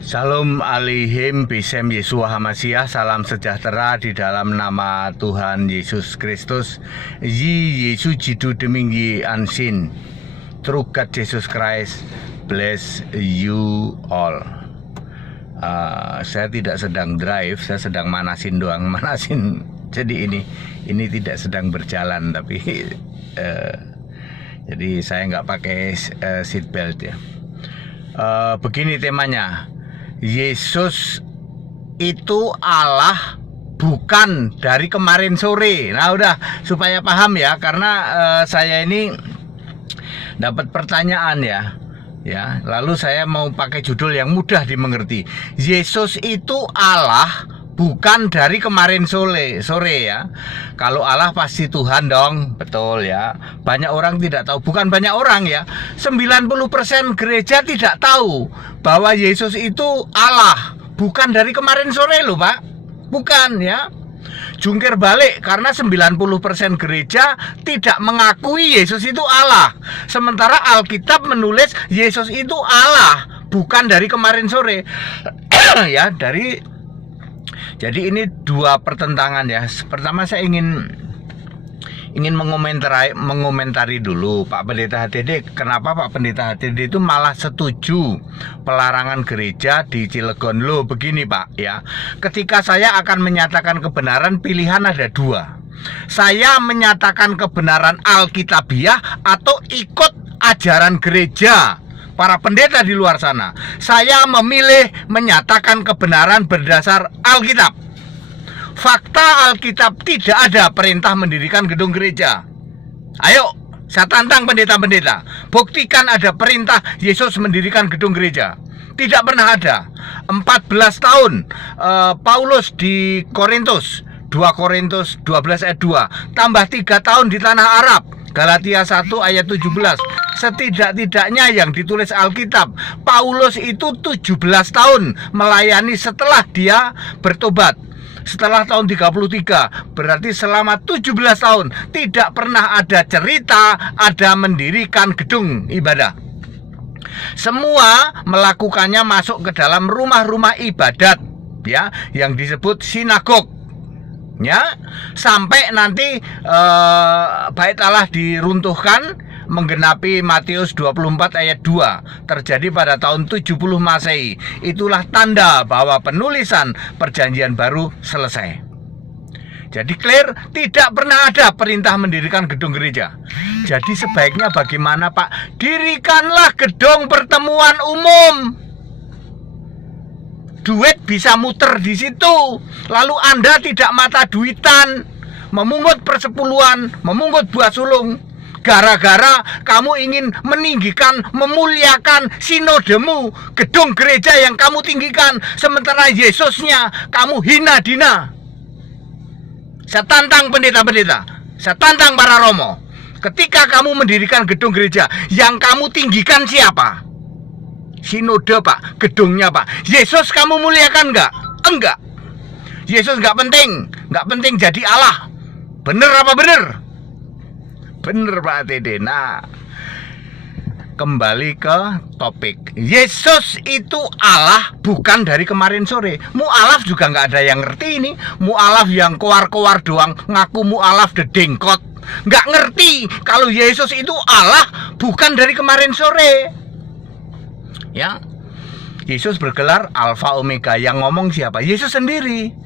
Shalom Alihim Bisem Yeshua Hamasiah. Salam sejahtera di dalam nama Tuhan Yesus Kristus. Yi Yesus Jidu Deming Yi Ansin. Through God Jesus Christ bless you all. Saya tidak sedang drive, saya sedang manasin doang, manasin. Jadi ini tidak sedang berjalan, tapi jadi saya nggak pakai seat belt ya. Begini temanya, Yesus itu Allah bukan dari kemarin sore. Nah udah supaya paham ya, karena saya ini dapat pertanyaan ya, lalu saya mau pakai judul yang mudah dimengerti. Yesus itu Allah bukan dari kemarin sore ya. Kalau Allah pasti Tuhan dong, betul ya. Banyak orang tidak tahu, bukan banyak orang ya, 90% gereja tidak tahu bahwa Yesus itu Allah, bukan dari kemarin sore loh Pak. Bukan ya. Jungkir balik, karena 90% gereja tidak mengakui Yesus itu Allah. Sementara Alkitab menulis Yesus itu Allah, bukan dari kemarin sore. Ya, jadi ini dua pertentangan ya. Pertama saya ingin mengomentari dulu Pak Pendeta HTD. Kenapa Pak Pendeta HTD itu malah setuju pelarangan gereja di Cilegon? Loh begini Pak ya, ketika saya akan menyatakan kebenaran, pilihan ada dua. Saya menyatakan kebenaran Alkitabiah atau ikut ajaran gereja para pendeta di luar sana. Saya memilih menyatakan kebenaran berdasar Alkitab. Fakta Alkitab, tidak ada perintah mendirikan gedung gereja. Ayo, saya tantang pendeta-pendeta, buktikan ada perintah Yesus mendirikan gedung gereja. Tidak pernah ada. 14 tahun Paulus di Korintus, 2 Korintus 12 ayat 2, tambah 3 tahun di tanah Arab, Galatia 1 ayat 17. Setidak-tidaknya yang ditulis Alkitab, Paulus itu 17 tahun melayani setelah dia bertobat. Setelah tahun 33, berarti selama 17 tahun tidak pernah ada cerita ada mendirikan gedung ibadah. Semua melakukannya masuk ke dalam rumah-rumah ibadat ya, yang disebut sinagog ya, sampai nanti bait Allah diruntuhkan menggenapi Matius 24 ayat 2, terjadi pada tahun 70 Masehi. Itulah tanda bahwa penulisan Perjanjian Baru selesai. Jadi clear, tidak pernah ada perintah mendirikan gedung gereja. Jadi sebaiknya bagaimana Pak? Dirikanlah gedung pertemuan umum. Duit bisa muter di situ. Lalu Anda tidak mata duitan, memungut persepuluhan, memungut buah sulung. Gara-gara kamu ingin meninggikan, memuliakan sinodemu, gedung gereja yang kamu tinggikan, sementara Yesusnya kamu hina dina. Saya tantang pendeta-pendeta, saya tantang para romo. Ketika kamu mendirikan gedung gereja, yang kamu tinggikan siapa? Sinode Pak, gedungnya Pak. Yesus kamu muliakan enggak? Enggak. Yesus enggak penting jadi Allah. Bener apa bener? Bener Pak TD. Nah, kembali ke topik. Yesus itu Allah bukan dari kemarin sore. Mu'alaf juga nggak ada yang ngerti ini. Mu'alaf yang koar-koar doang, ngaku mu'alaf dedengkot, nggak ngerti kalau Yesus itu Allah bukan dari kemarin sore. Ya, Yesus bergelar Alfa Omega. Yang ngomong siapa? Yesus sendiri.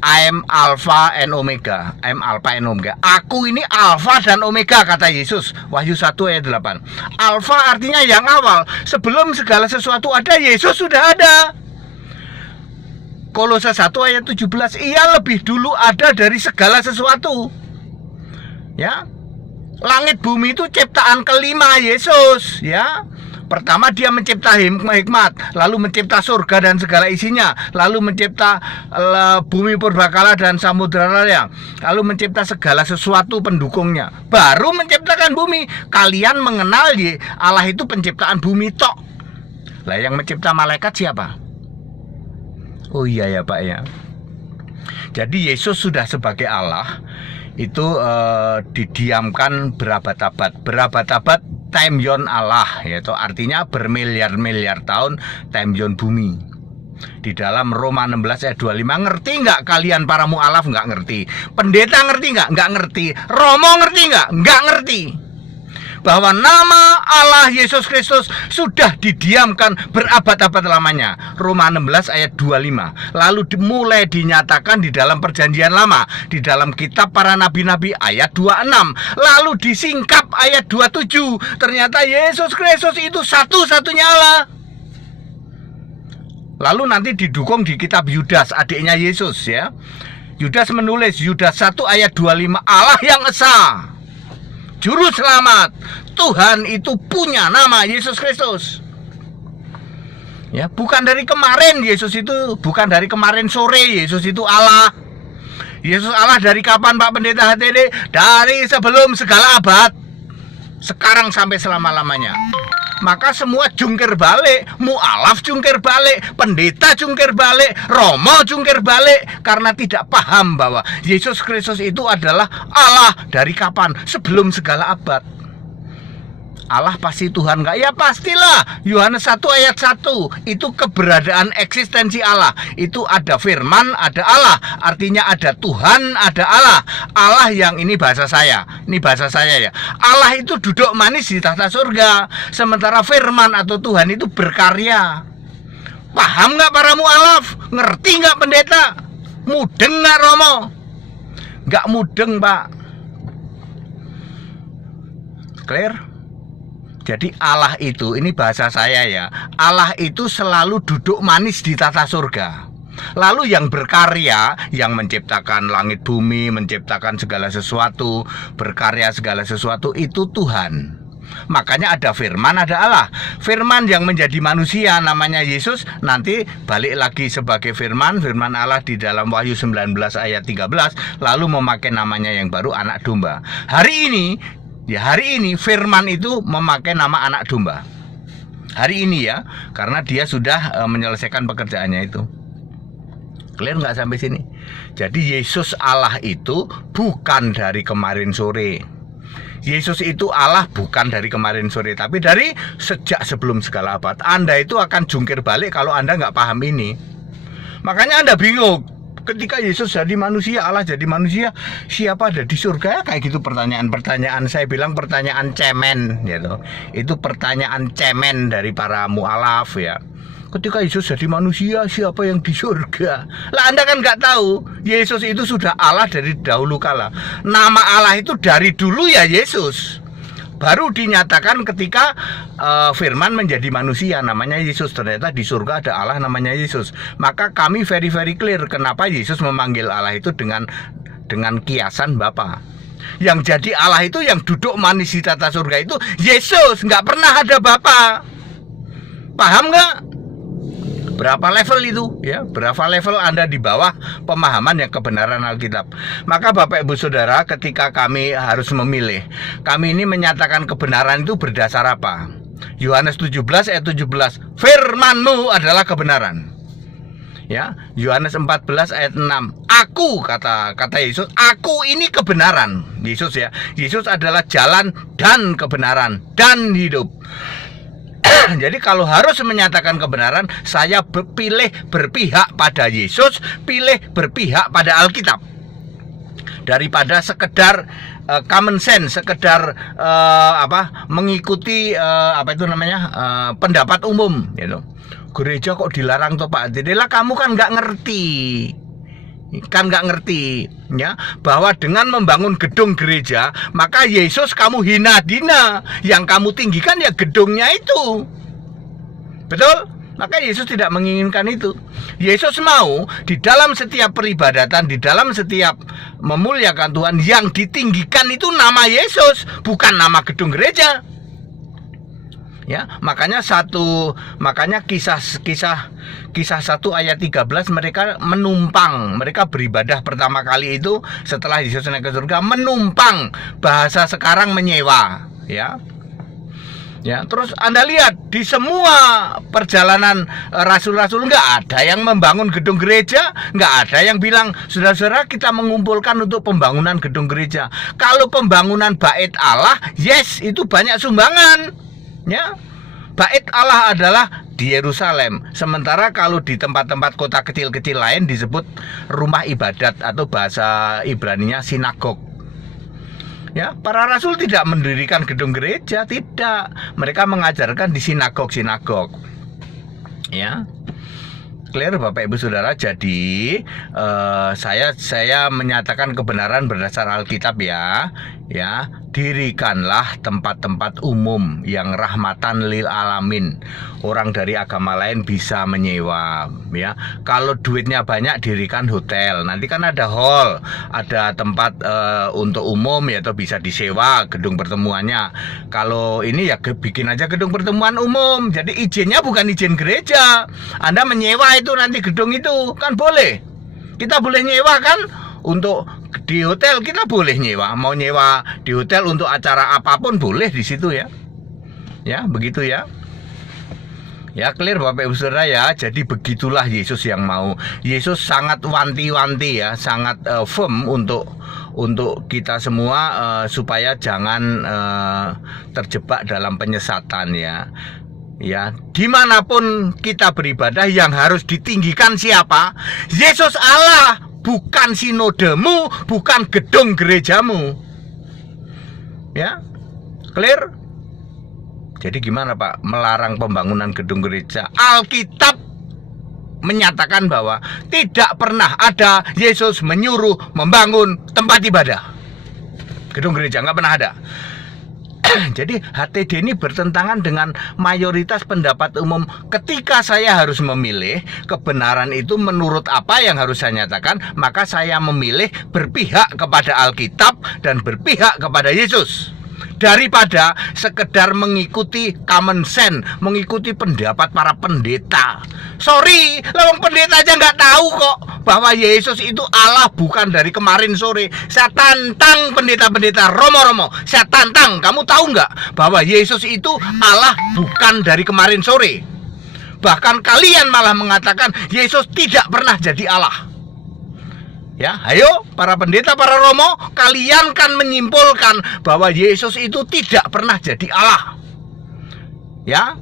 I am Alpha and Omega. I am Alpha and Omega. Aku ini Alpha dan Omega, kata Yesus. Wahyu 1 ayat 8. Alpha artinya yang awal. Sebelum segala sesuatu ada, Yesus sudah ada. Kolose 1 ayat 17. Ia lebih dulu ada dari segala sesuatu. Ya. Langit bumi itu ciptaan kelima Yesus, ya. Pertama dia mencipta hikmat, lalu mencipta surga dan segala isinya, lalu mencipta bumi purbakala dan samudra raya, lalu mencipta segala sesuatu pendukungnya, baru menciptakan bumi. Kalian mengenal Allah itu penciptaan bumi tok. Lah yang mencipta malaikat siapa? Oh iya ya Pak ya. Jadi Yesus sudah sebagai Allah itu didiamkan berabad-abad time zone Allah, yaitu artinya bermiliar-miliar tahun time zone bumi. Di dalam Roma 16 ayat 25. Ngerti nggak kalian para mu'alaf? Nggak ngerti. Pendeta ngerti nggak? Nggak ngerti. Romo ngerti nggak? Nggak ngerti. Bahwa nama Allah Yesus Kristus sudah didiamkan berabad-abad lamanya. Roma 16 ayat 25. Lalu mulai dinyatakan di dalam perjanjian lama, di dalam kitab para nabi-nabi ayat 26. Lalu disingkap ayat 27. Ternyata Yesus Kristus itu satu-satunya Allah. Lalu nanti didukung di kitab Yudas, adiknya Yesus ya. Yudas menulis, Yudas 1 ayat 25, Allah yang esa, Juru Selamat, Tuhan itu punya nama Yesus Kristus. Ya, bukan dari kemarin Yesus itu, bukan dari kemarin sore Yesus itu Allah. Yesus Allah dari kapan Pak Pendeta HTD? Dari sebelum segala abad. Sekarang sampai selama-lamanya. Maka semua jungkir balik, mu'alaf jungkir balik, pendeta jungkir balik, romo jungkir balik, karena tidak paham bahwa Yesus Kristus itu adalah Allah dari kapan? Sebelum segala abad. Allah pasti Tuhan nggak? Ya pastilah. Yohanes 1 ayat 1 itu keberadaan eksistensi Allah. Itu ada firman, ada Allah. Artinya ada Tuhan, ada Allah. Allah yang ini bahasa saya. Ini bahasa saya ya. Allah itu duduk manis di tahta surga. Sementara firman atau Tuhan itu berkarya. Paham nggak para mu'alaf? Ngerti nggak pendeta? Mudeng nggak romo? Nggak mudeng Pak. Clear? Jadi Allah itu, ini bahasa saya ya, Allah itu selalu duduk manis di tata surga. Lalu yang berkarya, yang menciptakan langit bumi, menciptakan segala sesuatu, berkarya segala sesuatu, itu Tuhan. Makanya ada firman, ada Allah. Firman yang menjadi manusia namanya Yesus, nanti balik lagi sebagai firman Allah di dalam Wahyu 19 ayat 13, lalu memakai namanya yang baru anak domba. Hari ini firman itu memakai nama anak domba. Hari ini ya, karena dia sudah menyelesaikan pekerjaannya itu. Clear nggak sampai sini? Jadi Yesus Allah itu bukan dari kemarin sore. Yesus itu Allah bukan dari kemarin sore, tapi dari sejak sebelum segala abad. Anda itu akan jungkir balik kalau Anda nggak paham ini. Makanya Anda bingung. Ketika Yesus jadi manusia, Allah jadi manusia, siapa ada di surga? Kayak gitu pertanyaan-pertanyaan. Saya bilang pertanyaan cemen gitu. Itu pertanyaan cemen dari para mu'alaf ya. Ketika Yesus jadi manusia, siapa yang di surga? Lah Anda kan nggak tahu, Yesus itu sudah Allah dari dahulu kala. Nama Allah itu dari dulu ya Yesus. Baru dinyatakan ketika firman menjadi manusia, namanya Yesus. Ternyata di surga ada Allah namanya Yesus. Maka kami very clear kenapa Yesus memanggil Allah itu dengan kiasan Bapa. Yang jadi Allah itu, yang duduk manis di tata surga itu Yesus, nggak pernah ada Bapa. Paham nggak? Berapa level itu ya? Berapa level Anda di bawah pemahaman yang kebenaran Alkitab? Maka Bapak Ibu Saudara, ketika kami harus memilih, kami ini menyatakan kebenaran itu berdasar apa? Yohanes 17 ayat 17, firman-Mu adalah kebenaran. Ya, Yohanes 14 ayat 6, aku kata Yesus, aku ini kebenaran. Yesus ya. Yesus adalah jalan dan kebenaran dan hidup. Jadi kalau harus menyatakan kebenaran, saya pilih berpihak pada Yesus, pilih berpihak pada Alkitab, daripada sekedar common sense, sekedar mengikuti pendapat umum gitu. Gereja kok dilarang toh Pak? Jadilah kamu kan nggak ngerti ya, bahwa dengan membangun gedung gereja maka Yesus kamu hina-dina, yang kamu tinggikan ya gedungnya itu. Betul? Maka Yesus tidak menginginkan itu. Yesus mau di dalam setiap peribadatan, di dalam setiap memuliakan Tuhan, yang ditinggikan itu nama Yesus, bukan nama gedung gereja. Ya, makanya kisah 1 ayat 13, mereka menumpang, mereka beribadah pertama kali itu setelah Yesus naik ke surga, menumpang, bahasa sekarang menyewa, ya. Ya, terus Anda lihat di semua perjalanan rasul-rasul nggak ada yang membangun gedung gereja, nggak ada yang bilang saudara-saudara kita mengumpulkan untuk pembangunan gedung gereja. Kalau pembangunan bait Allah, yes, itu banyak sumbangan. Ya, Bait Allah adalah di Yerusalem. Sementara kalau di tempat-tempat kota kecil-kecil lain disebut rumah ibadat atau bahasa Ibraninya sinagog. Ya, para rasul tidak mendirikan gedung gereja, tidak. Mereka mengajarkan di sinagog-sinagog. Ya. Clear Bapak Ibu Saudara. Jadi saya menyatakan kebenaran berdasar Alkitab ya. Ya, dirikanlah tempat-tempat umum yang rahmatan lil alamin. Orang dari agama lain bisa menyewa ya. Kalau duitnya banyak dirikan hotel. Nanti kan ada hall, ada tempat untuk umum ya, atau bisa disewa gedung pertemuannya. Kalau ini ya bikin aja gedung pertemuan umum. Jadi izinnya bukan izin gereja. Anda menyewa itu nanti gedung itu kan boleh. Kita boleh nyewa kan untuk di hotel, kita boleh nyewa. Mau nyewa di hotel untuk acara apapun boleh di situ ya. Ya, begitu ya. Ya, clear Bapak Ibu Saudara ya. Jadi begitulah Yesus yang mau. Yesus sangat wanti-wanti ya, sangat firm untuk kita semua supaya jangan terjebak dalam penyesatan ya. Ya, dimanapun kita beribadah yang harus ditinggikan siapa? Yesus Allah, bukan sinodemu, bukan gedung gerejamu. Ya, clear? Jadi gimana Pak melarang pembangunan gedung gereja? Alkitab menyatakan bahwa tidak pernah ada Yesus menyuruh membangun tempat ibadah. Gedung gereja nggak pernah ada. Jadi HTD ini bertentangan dengan mayoritas pendapat umum. Ketika saya harus memilih kebenaran itu menurut apa yang harus saya nyatakan, maka saya memilih berpihak kepada Alkitab dan berpihak kepada Yesus, daripada sekedar mengikuti common sense, mengikuti pendapat para pendeta. Sorry, lawang pendeta aja nggak tahu kok bahwa Yesus itu Allah bukan dari kemarin sore. Saya tantang pendeta-pendeta Romo-Romo, saya tantang, kamu tahu nggak bahwa Yesus itu Allah bukan dari kemarin sore? Bahkan kalian malah mengatakan Yesus tidak pernah jadi Allah. Ya, ayo para pendeta, para romo, kalian kan menyimpulkan bahwa Yesus itu tidak pernah jadi Allah. Ya.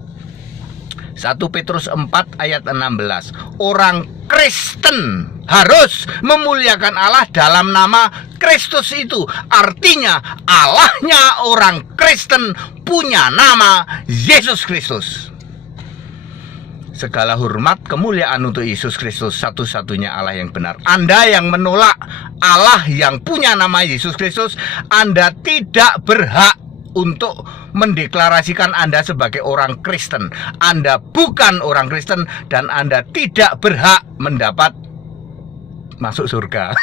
1 Petrus 4 ayat 16. Orang Kristen harus memuliakan Allah dalam nama Kristus itu. Artinya Allahnya orang Kristen punya nama Yesus Kristus. Segala hormat kemuliaan untuk Yesus Kristus, satu-satunya Allah yang benar. Anda yang menolak Allah yang punya nama Yesus Kristus, Anda tidak berhak untuk mendeklarasikan Anda sebagai orang Kristen. Anda bukan orang Kristen dan Anda tidak berhak mendapat masuk surga.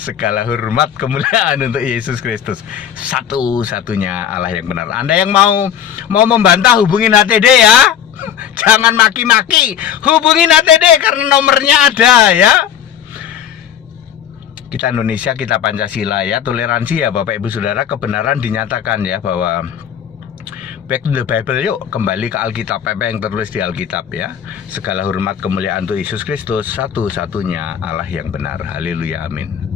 Segala hormat kemuliaan untuk Yesus Kristus, satu-satunya Allah yang benar. Anda yang mau membantah, hubungin HTD ya. Jangan maki-maki, hubungin HTD karena nomornya ada ya. Kita Indonesia, kita Pancasila ya, toleransi ya Bapak Ibu Saudara. Kebenaran dinyatakan ya, bahwa back to the Bible, yuk kembali ke Alkitab, apa yang tertulis di Alkitab ya. Segala hormat kemuliaan untuk Yesus Kristus, satu-satunya Allah yang benar. Haleluya, amin.